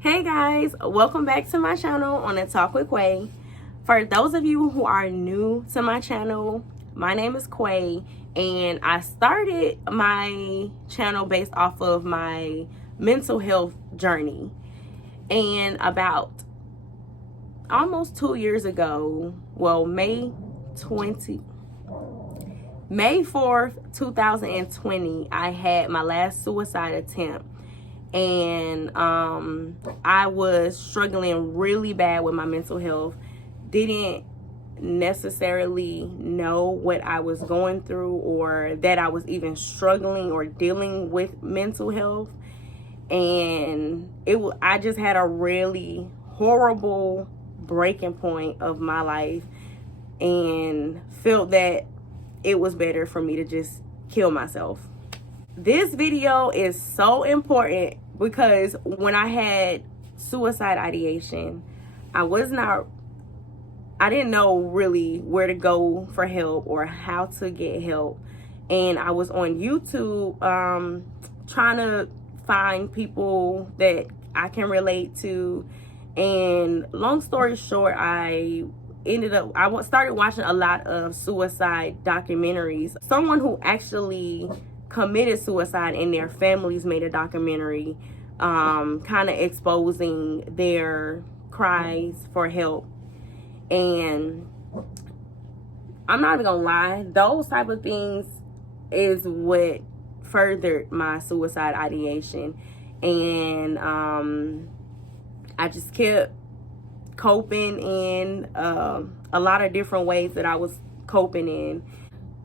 Hey guys, welcome back to my channel on a Talk with Quay. For those of you who are new to my channel, my name is Quay, and I started my channel based off of my mental health journey. And about almost 2 years ago, well, May 4th, 2020, I had my last suicide attempt. And I was struggling really bad with my mental health. Didn't necessarily know what I was going through or that I was even struggling or dealing with mental health. And I just had a really horrible breaking point of my life and felt that it was better for me to just kill myself. This video is so important because when I had suicide ideation, I didn't know really where to go for help or how to get help. And I was on YouTube trying to find people that I can relate to. And long story short, I started watching a lot of suicide documentaries. Someone who actually committed suicide and their families made a documentary kind of exposing their cries for help. And I'm not even gonna lie, those type of things is what furthered my suicide ideation. And I just kept coping in a lot of different ways that I was coping in.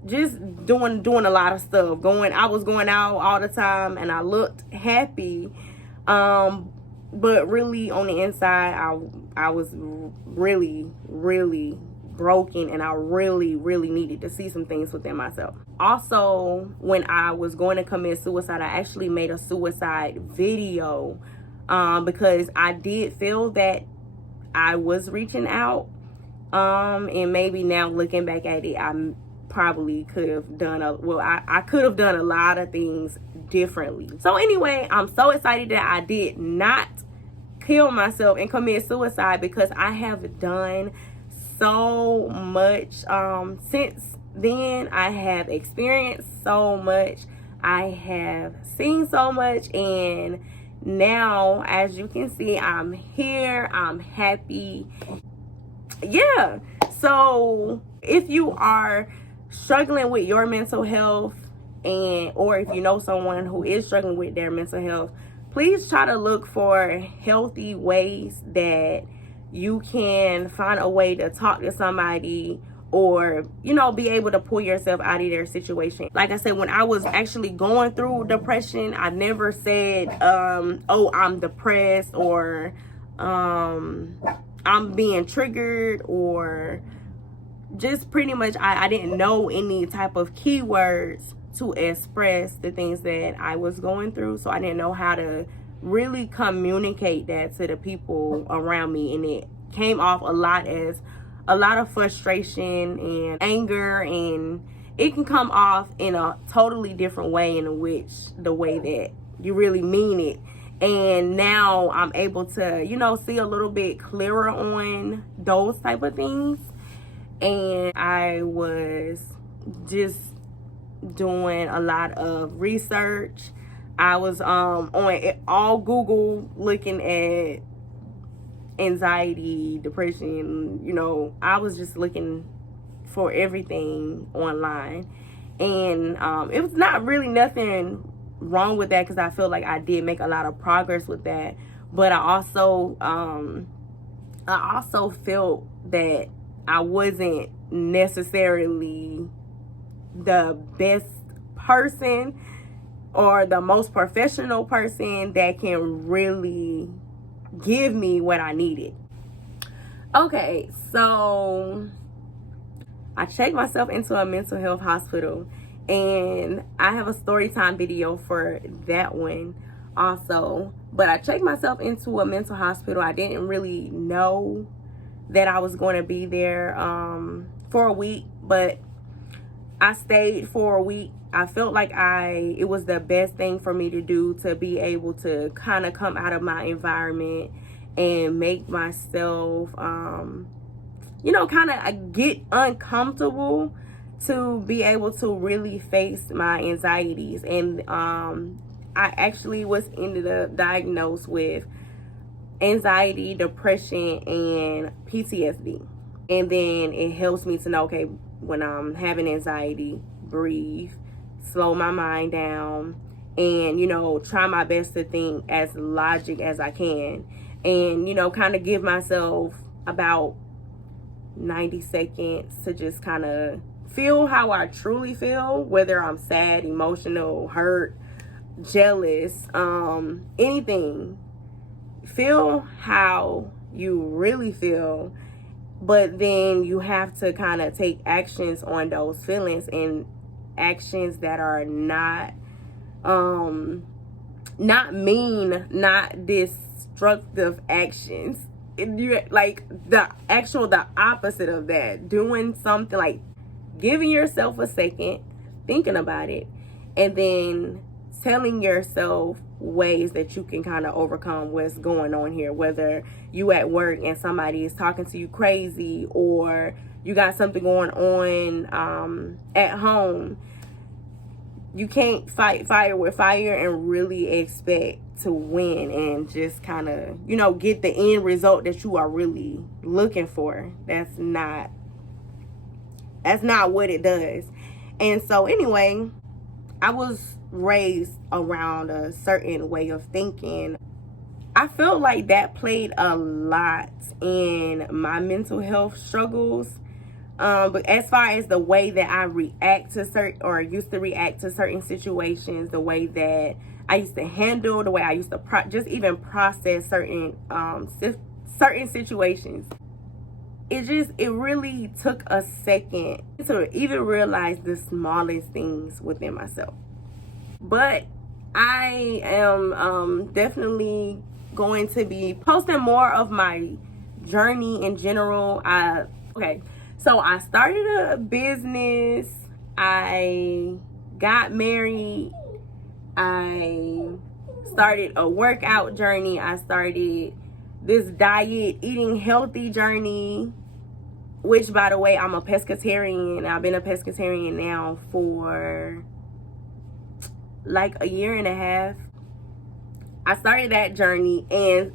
Just doing a lot of stuff. I was going out all the time and I looked happy. But really on the inside, I was really, really broken, and I really, really needed to see some things within myself. Also, when I was going to commit suicide, I actually made a suicide video because I did feel that I was reaching out. And maybe now looking back at it, I probably could have done I could have done a lot of things differently. So anyway, I'm so excited that I did not kill myself and commit suicide, because I have done so much since then. I have experienced so much, I have seen so much, and now, as you can see, I'm here, I'm happy. Yeah, so if you are struggling with your mental health, or if you know someone who is struggling with their mental health, please try to look for healthy ways that you can find a way to talk to somebody, or be able to pull yourself out of their situation. Like I said, when I was actually going through depression, I never said oh, I'm depressed, or I'm being triggered, or just pretty much I didn't know any type of keywords to express the things that I was going through. So I didn't know how to really communicate that to the people around me, and it came off a lot as a lot of frustration and anger, and it can come off in a totally different way, in which the way that you really mean it. And now I'm able to see a little bit clearer on those type of things. And I was just doing a lot of research. I was on all Google looking at anxiety, depression. I was just looking for everything online, and it was not really nothing wrong with that, because I feel like I did make a lot of progress with that. But I also felt that I wasn't necessarily the best person or the most professional person that can really give me what I needed. Okay, so I checked myself into a mental health hospital, and I have a story time video for that one also. But I checked myself into a mental hospital. I didn't really know that I was going to be there for a week, but I stayed for a week. I felt like it was the best thing for me to do, to be able to kind of come out of my environment and make myself, you know, kind of get uncomfortable to be able to really face my anxieties. And I actually was ended up diagnosed with anxiety, depression, and PTSD. And then it helps me to know, okay, when I'm having anxiety, breathe, slow my mind down, and, you know, try my best to think as logic as I can. And, you know, kind of give myself about 90 seconds to just kind of feel how I truly feel, whether I'm sad, emotional, hurt, jealous, anything. Feel how you really feel, but then you have to kind of take actions on those feelings, and actions that are not mean, not destructive actions. You like the opposite of that, doing something like giving yourself a second, thinking about it, and then telling yourself ways that you can kind of overcome what's going on here. Whether you at work and somebody is talking to you crazy, or you got something going on at home, you can't fight fire with fire and really expect to win and just kind of, you know, get the end result that you are really looking for. That's not what it does. And so anyway, I was raised around a certain way of thinking. I felt like that played a lot in my mental health struggles. But as far as the way that I react to used to react to certain situations, the way that I used to handle, the way I used to just even process certain situations, it really took a second to even realize the smallest things within myself. But I am definitely going to be posting more of my journey in general. So I started a business, I got married, I started a workout journey, I started this diet, eating healthy journey, which, by the way, I'm a pescatarian. I've been a pescatarian now for like a year and a half. I started that journey, and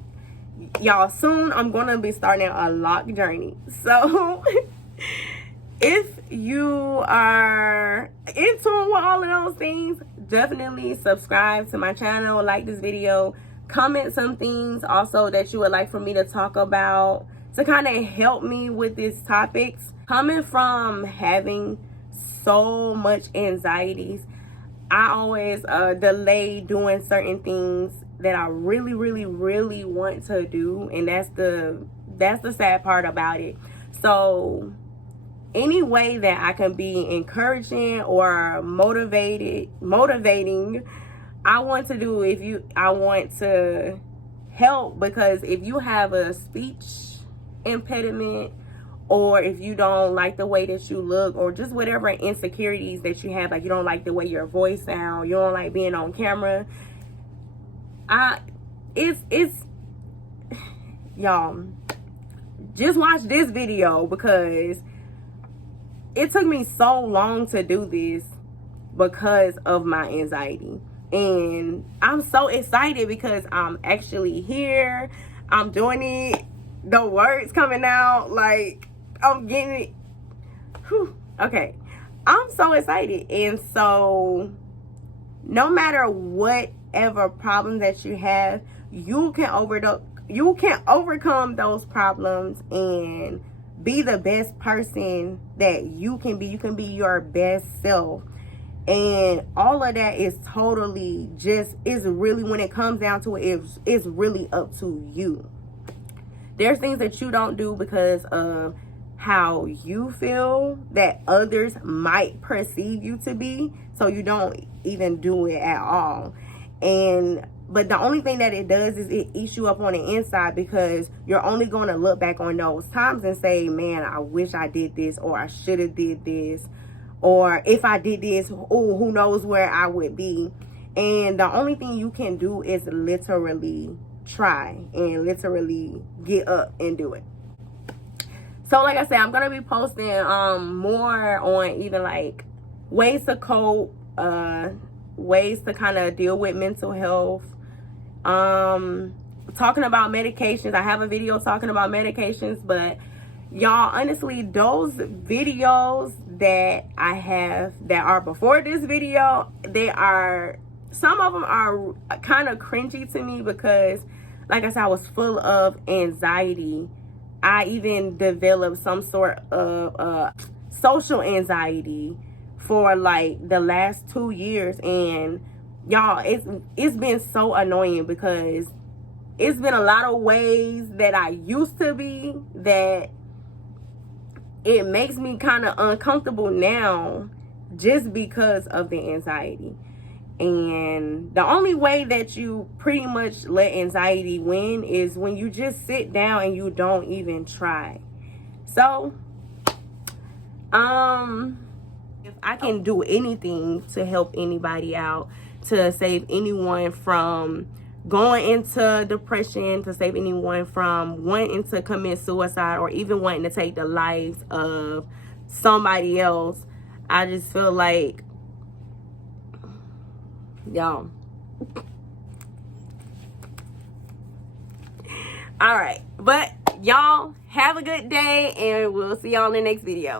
y'all, soon I'm gonna be starting a lock journey. So if you are in tune with all of those things, definitely subscribe to my channel, like this video, comment some things also that you would like for me to talk about to kind of help me with these topics. Coming from having so much anxieties, I always delay doing certain things that I really, really, really want to do, and that's the sad part about it. So any way that I can be encouraging or motivating, I want to do. I want to help, because if you have a speech impediment, or if you don't like the way that you look, or just whatever insecurities that you have, like you don't like the way your voice sounds, you don't like being on camera, it's y'all, just watch this video, because it took me so long to do this because of my anxiety. And I'm so excited because I'm actually here. I'm doing it. The words coming out, like I'm getting it. Whew. Okay. I'm so excited. And so no matter whatever problem that you have, you can overcome those problems and be the best person that you can be. You can be your best self. And all of that is totally is really, when it comes down to it, it's really up to you. There's things that you don't do because of how you feel that others might perceive you to be, so you don't even do it at all. But the only thing that it does is it eats you up on the inside, because you're only going to look back on those times and say, man, I wish I did this, or I should have did this, or if I did this, oh, who knows where I would be. And the only thing you can do is literally try and literally get up and do it. So like I said, I'm gonna be posting more on even like ways to cope, ways to kind of deal with mental health, talking about medications. I have a video talking about medications, but y'all, honestly, those videos that I have that are before this video, some of them are kind of cringy to me, because like I said, I was full of anxiety. I even developed some sort of social anxiety for like the last 2 years. And y'all, it's been so annoying, because it's been a lot of ways that I used to be that it makes me kind of uncomfortable now, just because of the anxiety. And the only way that you pretty much let anxiety win is when you just sit down and you don't even try. So, if I can do anything to help anybody out, to save anyone from going into depression, to save anyone from wanting to commit suicide, or even wanting to take the lives of somebody else, I just feel like, y'all. All right, but y'all have a good day, and we'll see y'all in the next video.